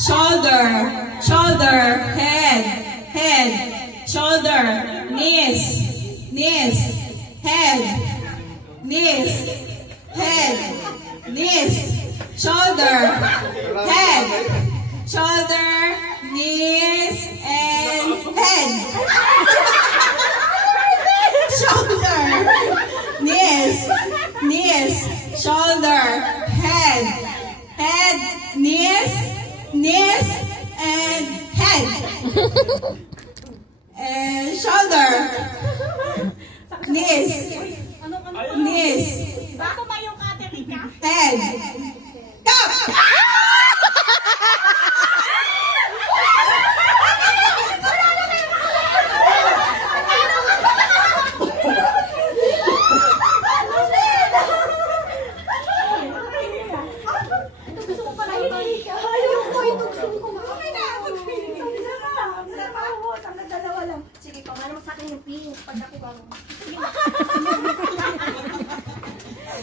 shoulder, shoulder, head, shoulder, knees, head, knees, shoulder, head, shoulder, knees, and head. Shoulder, knees, shoulder, head, knees, and head. And shoulder, knees, Bago ba yung Katerina? head. Stop! Gusto mo pala ito? Ayoko ito. Gusto ko okay na. Tanggal dalawa lang. Sige, pamana mo sa akin yung pink. Pag ako ba?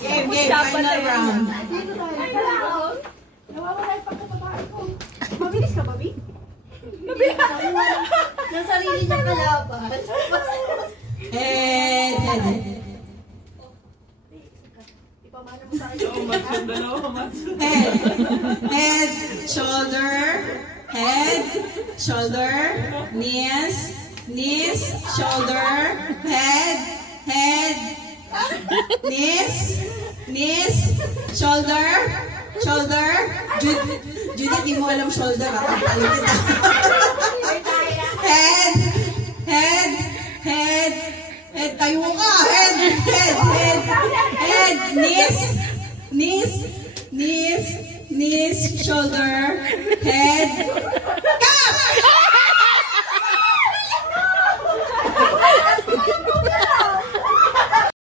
Game, final round. Dito tayo. Nawawala yung pagkababae ko. Mabilis ka, Bobby? Mabilis ka. Ng sarili niya kalaban. Head. Ipamana mo sa akin yung pink. Head, shoulder, knees, shoulder, head, knees, shoulder. Judy, di mo alam shoulder, ako pala kita. Head, tayo ka, head, knees, shoulder, head,